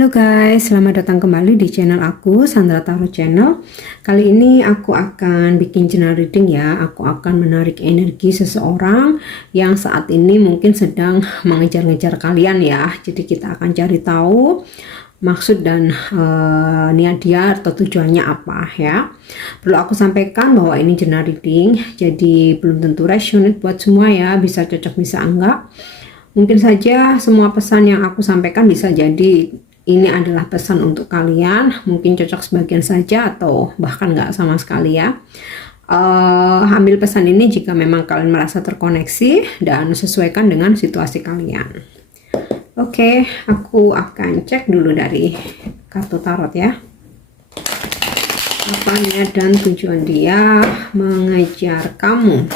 Halo guys, selamat datang kembali di channel aku, Sandra Tarot Channel. Kali ini aku akan bikin general reading ya. Aku akan menarik energi seseorang yang saat ini mungkin sedang mengejar-ngejar kalian ya. Jadi kita akan cari tahu maksud dan niat dia atau tujuannya apa ya. Perlu aku sampaikan bahwa ini general reading, jadi belum tentu resonate buat semua ya. Bisa cocok, bisa enggak. Mungkin saja semua pesan yang aku sampaikan bisa jadi ini adalah pesan untuk kalian, mungkin cocok sebagian saja atau bahkan nggak sama sekali ya. Ambil pesan ini jika memang kalian merasa terkoneksi dan sesuaikan dengan situasi kalian. Oke, aku akan cek dulu dari kartu tarot ya. Apa niat dan tujuan dia mengejar kamu?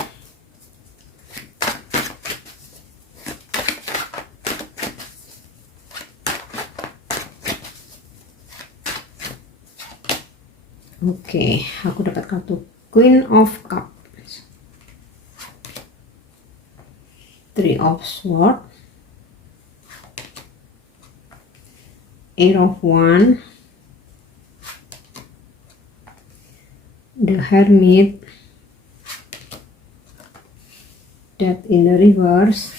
Oke, aku dapat kartu Queen of Cups, Three of Swords, Eight of Wands, the Hermit, Death in the Reverse,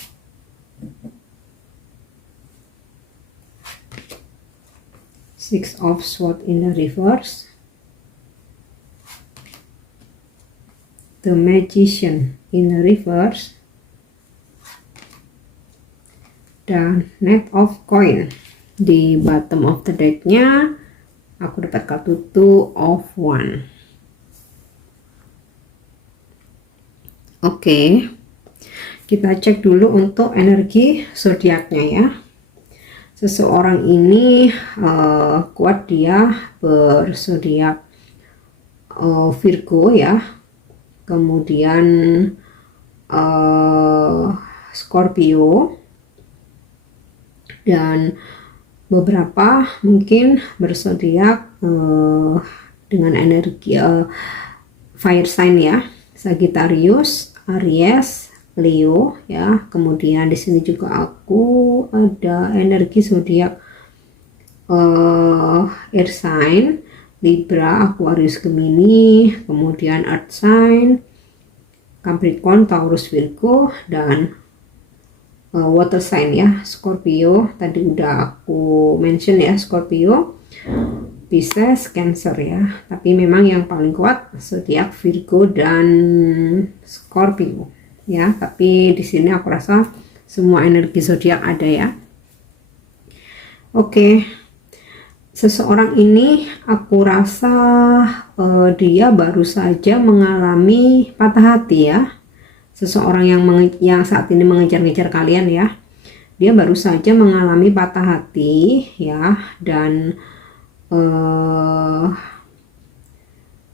Six of Swords in the Reverse, the Magician in the Reverse, dan Knight of Coin. Di bottom of the deck-nya aku dapat kartu Two of Wands. Oke, kita cek dulu untuk energi zodiaknya ya. Seseorang ini kuat, dia berzodiak Virgo ya, kemudian Scorpio, dan beberapa mungkin berzodiak dengan energi fire sign ya, Sagittarius, Aries, Leo ya. Kemudian di sini juga aku ada energi zodiak air sign, Libra, Aquarius, Gemini, kemudian Earth sign, Capricorn, Taurus, Virgo, dan water sign ya, Scorpio. Tadi udah aku mention ya, Scorpio, Pisces, Cancer ya. Tapi memang yang paling kuat zodiak Virgo dan Scorpio ya. Tapi di sini aku rasa semua energi zodiak ada ya. Oke. Seseorang ini aku rasa dia baru saja mengalami patah hati ya. Seseorang yang saat ini mengejar-ngejar kalian ya, dia baru saja mengalami patah hati ya. Dan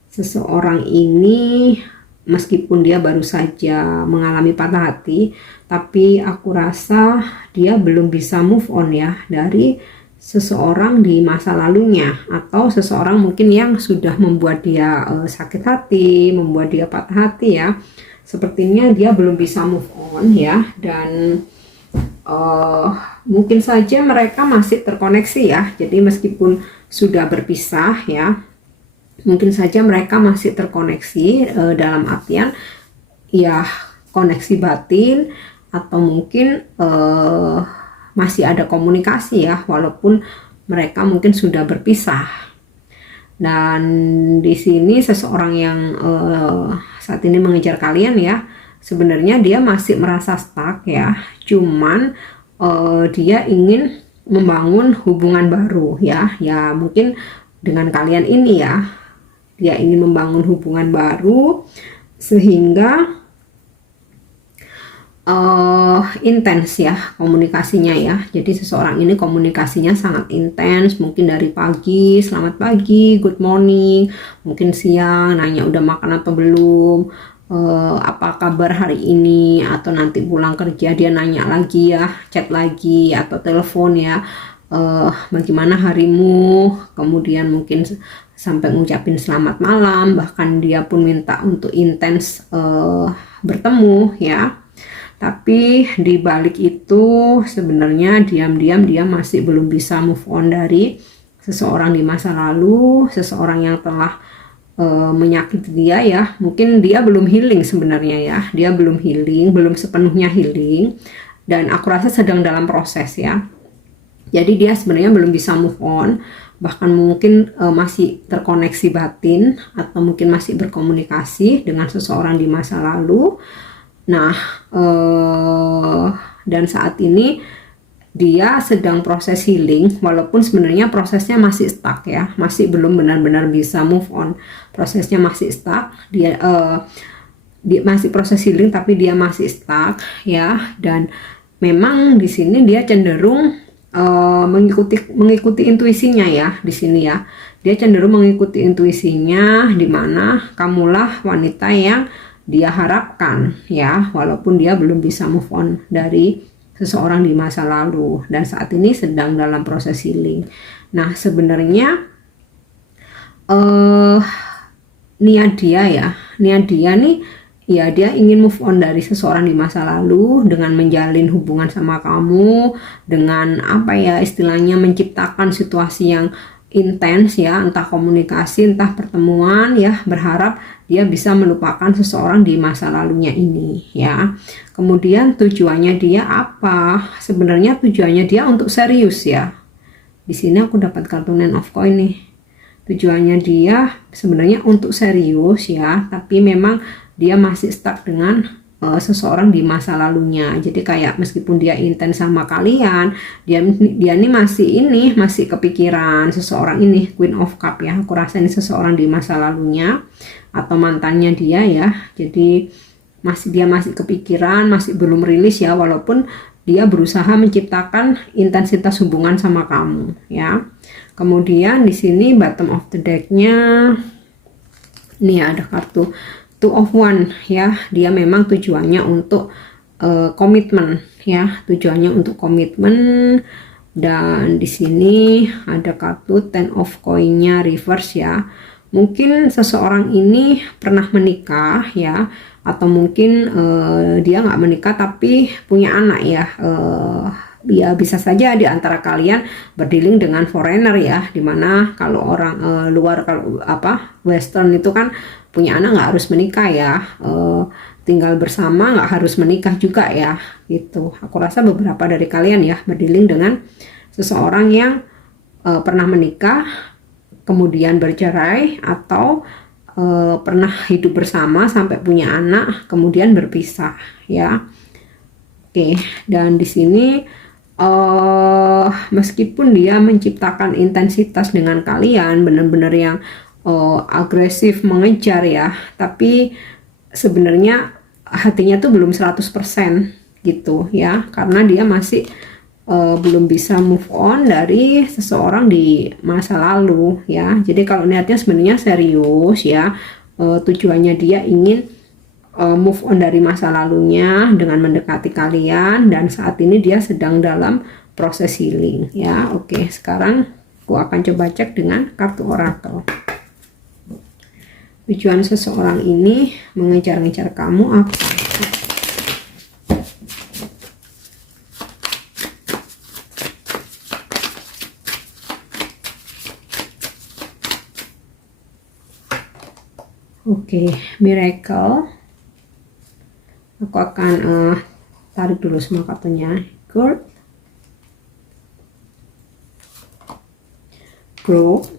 seseorang ini meskipun dia baru saja mengalami patah hati, tapi aku rasa dia belum bisa move on ya dari seseorang di masa lalunya, atau seseorang mungkin yang sudah membuat dia sakit hati, membuat dia patah hati ya. Sepertinya dia belum bisa move on ya, dan mungkin saja mereka masih terkoneksi ya. Jadi meskipun sudah berpisah ya, mungkin saja mereka masih terkoneksi dalam artian ya koneksi batin, atau mungkin masih ada komunikasi ya, walaupun mereka mungkin sudah berpisah. Dan di sini seseorang yang saat ini mengejar kalian ya, sebenarnya dia masih merasa stuck ya, cuman dia ingin membangun hubungan baru ya. Ya mungkin dengan kalian ini ya, dia ingin membangun hubungan baru sehingga intens ya komunikasinya ya. Jadi seseorang ini komunikasinya sangat intens, mungkin dari pagi, selamat pagi, good morning, mungkin siang nanya udah makan atau belum, apa kabar hari ini, atau nanti pulang kerja dia nanya lagi ya, chat lagi atau telepon ya, bagaimana harimu, kemudian mungkin sampai ngucapin selamat malam, bahkan dia pun minta untuk intens bertemu ya. Tapi di balik itu sebenarnya diam-diam dia masih belum bisa move on dari seseorang di masa lalu, seseorang yang telah menyakiti dia ya. Mungkin dia belum healing sebenarnya ya, dia belum healing, belum sepenuhnya healing, dan aku rasa sedang dalam proses ya. Jadi dia sebenarnya belum bisa move on, bahkan mungkin masih terkoneksi batin atau mungkin masih berkomunikasi dengan seseorang di masa lalu. Nah, dan saat ini dia sedang proses healing, walaupun sebenarnya prosesnya masih stuck ya, masih belum benar-benar bisa move on. Prosesnya masih stuck, dia masih proses healing tapi dia masih stuck ya. Dan memang di sini dia cenderung mengikuti intuisinya ya di sini ya. Dia cenderung mengikuti intuisinya, dimana kamulah wanita yang dia harapkan ya, walaupun dia belum bisa move on dari seseorang di masa lalu dan saat ini sedang dalam proses healing. Nah, sebenarnya niat dia nih ya, dia ingin move on dari seseorang di masa lalu dengan menjalin hubungan sama kamu, dengan apa ya istilahnya, menciptakan situasi yang intens ya, entah komunikasi, entah pertemuan ya, berharap dia bisa melupakan seseorang di masa lalunya ini ya. Kemudian tujuannya dia apa? Sebenarnya tujuannya dia untuk serius ya. Di sini aku dapat kartu Nine of Coin nih. Tujuannya dia sebenarnya untuk serius ya, tapi memang dia masih stuck dengan seseorang di masa lalunya. Jadi kayak meskipun dia intens sama kalian, dia ini masih kepikiran seseorang ini, Queen of Cup ya. Aku rasa ini seseorang di masa lalunya atau mantannya dia ya. Jadi dia masih kepikiran, masih belum rilis ya, walaupun dia berusaha menciptakan intensitas hubungan sama kamu ya. Kemudian di sini bottom of the deck-nya nih ada kartu Two of One ya. Dia memang tujuannya untuk komitmen ya, tujuannya untuk komitmen. Dan di sini ada kartu Ten of Coin-nya reverse ya. Mungkin seseorang ini pernah menikah ya, atau mungkin dia nggak menikah tapi punya anak ya. Ya bisa saja di antara kalian berdealing dengan foreigner ya, dimana kalau orang luar, kalau western itu kan punya anak nggak harus menikah ya, tinggal bersama nggak harus menikah juga ya gitu. Aku rasa beberapa dari kalian ya berdealing dengan seseorang yang pernah menikah kemudian bercerai, atau pernah hidup bersama sampai punya anak kemudian berpisah ya. Oke, dan di sini meskipun dia menciptakan intensitas dengan kalian, benar-benar yang agresif mengejar ya, tapi sebenarnya hatinya tuh belum 100% gitu ya, karena dia masih belum bisa move on dari seseorang di masa lalu ya. Jadi kalau niatnya sebenarnya serius ya, tujuannya dia ingin move on dari masa lalunya dengan mendekati kalian, dan saat ini dia sedang dalam proses healing ya. Oke, sekarang aku akan coba cek dengan kartu oracle. Tujuan seseorang ini mengejar-ngejar kamu apa? Oke, miracle. Aku akan tarik dulu semua kartunya. Growth,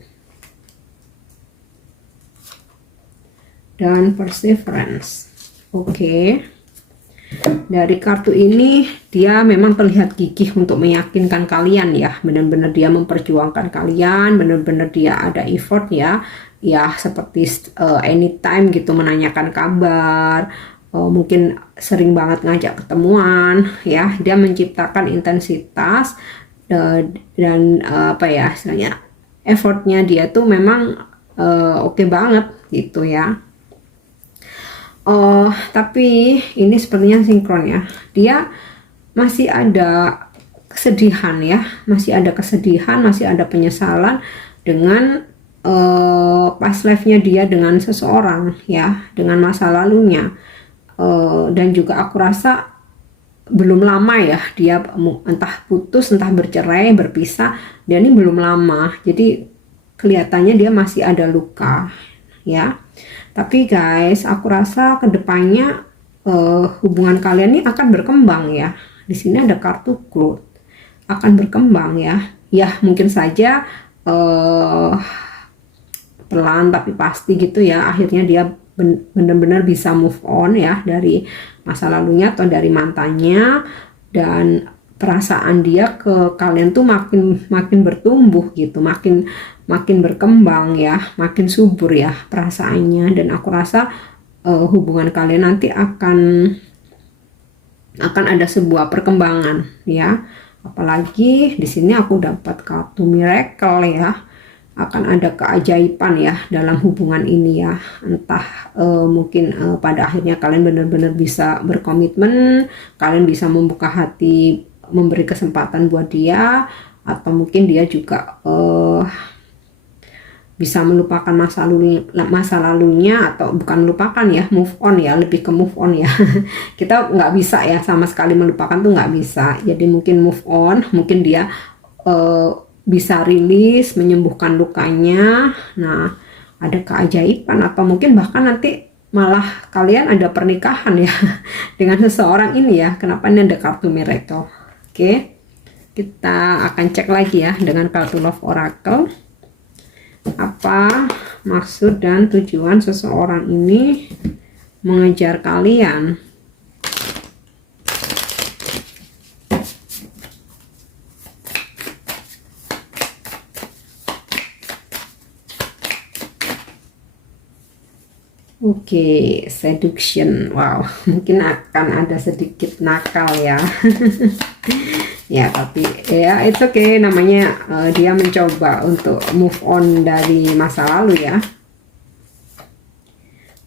dan perseverance. Oke. Dari kartu ini dia memang terlihat gigih untuk meyakinkan kalian ya, benar-benar dia memperjuangkan kalian, benar-benar dia ada effort ya, seperti anytime gitu menanyakan kabar, mungkin sering banget ngajak ketemuan ya. Dia menciptakan intensitas dan istilahnya effortnya dia tuh memang oke banget gitu ya. Tapi ini sepertinya sinkron ya. Dia masih ada kesedihan ya, masih ada penyesalan dengan past life-nya dia dengan seseorang ya, dengan masa lalunya. Dan juga aku rasa belum lama ya dia entah putus, entah bercerai, berpisah, dia ini belum lama. Jadi kelihatannya dia masih ada luka ya. Tapi guys, aku rasa kedepannya hubungan kalian ini akan berkembang ya. Di sini ada kartu growth, akan berkembang ya. Ya mungkin saja pelan tapi pasti gitu ya. Akhirnya dia benar-benar bisa move on ya dari masa lalunya atau dari mantannya, dan perasaan dia ke kalian tuh makin bertumbuh gitu, makin berkembang ya, makin subur ya perasaannya. Dan aku rasa hubungan kalian nanti akan ada sebuah perkembangan ya. Apalagi di sini aku dapat kartu miracle ya. Akan ada keajaiban ya dalam hubungan ini ya. Entah mungkin pada akhirnya kalian benar-benar bisa berkomitmen, kalian bisa membuka hati, memberi kesempatan buat dia, atau mungkin dia juga bisa melupakan masa lalunya, atau bukan melupakan ya, move on ya, lebih ke move on ya. Kita nggak bisa ya sama sekali melupakan tuh nggak bisa. Jadi mungkin move on, mungkin dia bisa rilis, menyembuhkan lukanya. Nah, ada keajaiban, atau mungkin bahkan nanti malah kalian ada pernikahan ya dengan seseorang ini ya. Kenapa ini ada kartu miracle? Oke, kita akan cek lagi ya dengan kartu love oracle. Apa maksud dan tujuan seseorang ini mengejar kalian? Oke, seduction. Wow, mungkin akan ada sedikit nakal ya. Ya, tapi ya it's okay, namanya dia mencoba untuk move on dari masa lalu ya.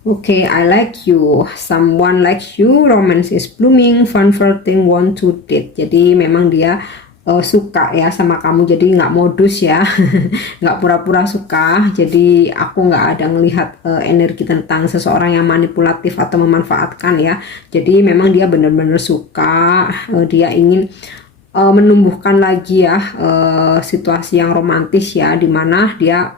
Oke, I like you, someone likes you, romance is blooming, fun flirting, want to date. Jadi memang dia suka ya sama kamu, jadi nggak modus ya, nggak pura-pura suka. Jadi aku nggak ada ngelihat energi tentang seseorang yang manipulatif atau memanfaatkan ya. Jadi memang dia benar-benar suka, dia ingin menumbuhkan lagi ya situasi yang romantis ya, dimana dia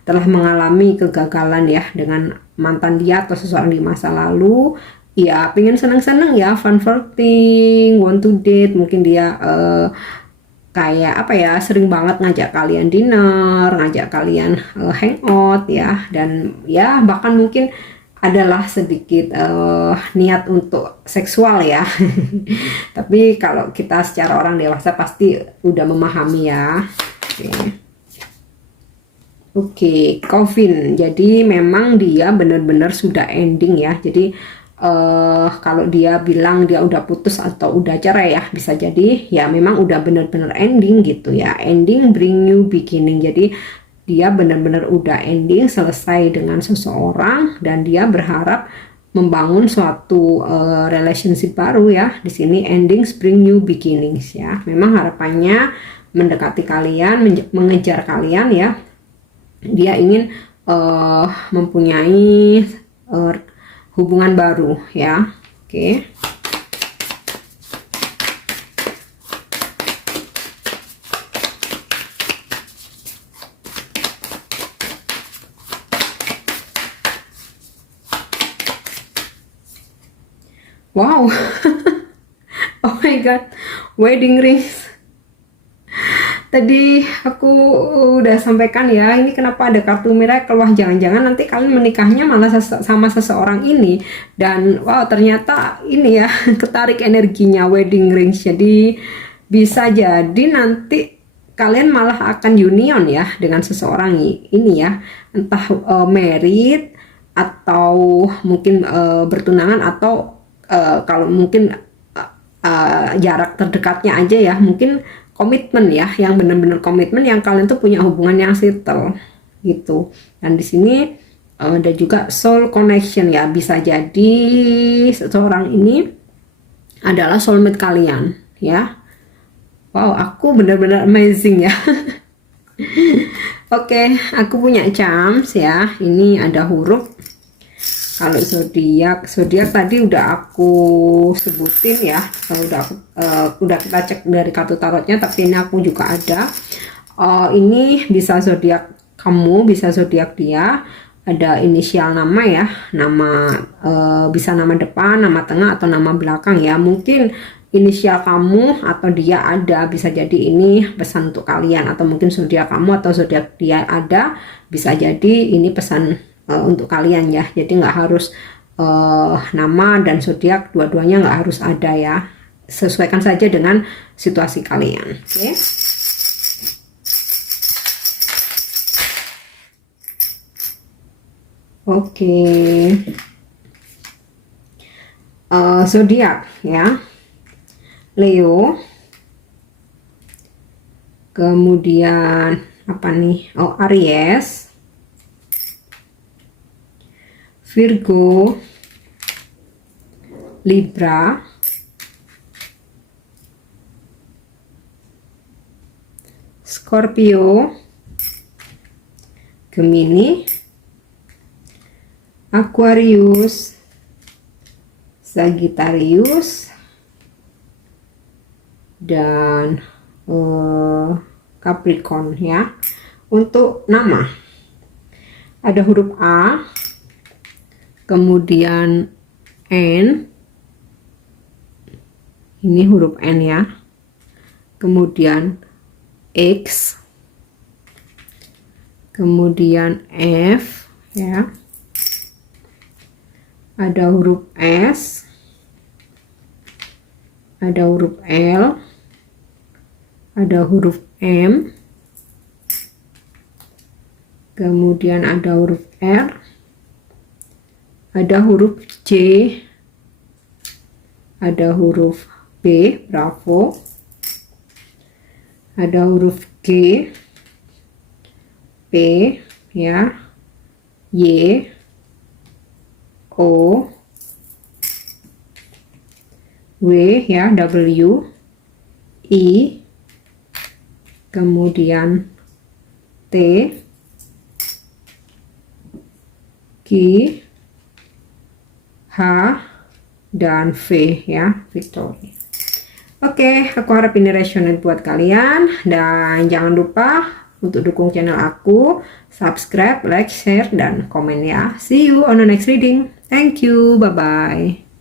telah mengalami kegagalan ya dengan mantan dia atau seseorang di masa lalu. Ya, pengen seneng-seneng ya, fun flirting, want to date. Mungkin dia kayak apa ya, sering banget ngajak kalian dinner, ngajak kalian hangout ya. Dan ya bahkan mungkin adalah sedikit niat untuk seksual ya. Tapi kalau kita secara orang dewasa pasti udah memahami ya. Oke, Coffin. Jadi memang dia benar-benar sudah ending ya. Jadi kalau dia bilang dia udah putus atau udah cerai ya, bisa jadi ya memang udah benar-benar ending gitu ya. Ending bring new beginning. Jadi dia benar-benar udah ending, selesai dengan seseorang, dan dia berharap membangun suatu relationship baru ya. Di sini ending bring new beginnings ya. Memang harapannya mendekati kalian, mengejar kalian ya. Dia ingin mempunyai hubungan baru ya. Oke. Wow. Oh my god, wedding rings. Tadi aku udah sampaikan ya, ini kenapa ada kartu miracle. Wah, jangan-jangan nanti kalian menikahnya malah sama seseorang ini. Dan wow, ternyata ini ya, ketarik energinya wedding rings. Jadi bisa jadi nanti kalian malah akan union ya dengan seseorang ini ya. Entah married, atau mungkin bertunangan, atau kalau mungkin jarak terdekatnya aja ya, mungkin komitmen ya, yang benar-benar komitmen, yang kalian tuh punya hubungan yang settle gitu. Dan di sini ada juga soul connection ya, bisa jadi seseorang ini adalah soulmate kalian ya. Wow, aku benar-benar amazing ya. Oke, aku punya charms ya. Ini ada huruf. Kalau zodiak tadi udah aku sebutin ya, udah kita cek dari kartu tarotnya, tapi ini aku juga ada. Ini bisa zodiak kamu, bisa zodiak dia, ada inisial nama ya, bisa nama depan, nama tengah, atau nama belakang ya. Mungkin inisial kamu atau dia ada, bisa jadi ini pesan untuk kalian, atau mungkin zodiak kamu atau zodiak dia ada, bisa jadi ini pesan untuk kalian ya. Jadi nggak harus nama dan zodiak dua-duanya nggak harus ada ya, sesuaikan saja dengan situasi kalian. Oke. Zodiak ya, Leo, kemudian apa nih, Aries, Virgo, Libra, Scorpio, Gemini, Aquarius, Sagittarius, dan Capricorn ya. Untuk nama ada huruf A, kemudian N, ini huruf N ya, kemudian X, kemudian F ya, ada huruf S, ada huruf L, ada huruf M, kemudian ada huruf R, ada huruf C, ada huruf B, Bravo, ada huruf G, P ya, Y, O, W ya, W, I, kemudian T, Q, H, dan V ya, Victoria. Oke, aku harap ini resonate buat kalian, dan jangan lupa untuk dukung channel aku, subscribe, like, share, dan komen ya. See you on the next reading. Thank you, bye-bye.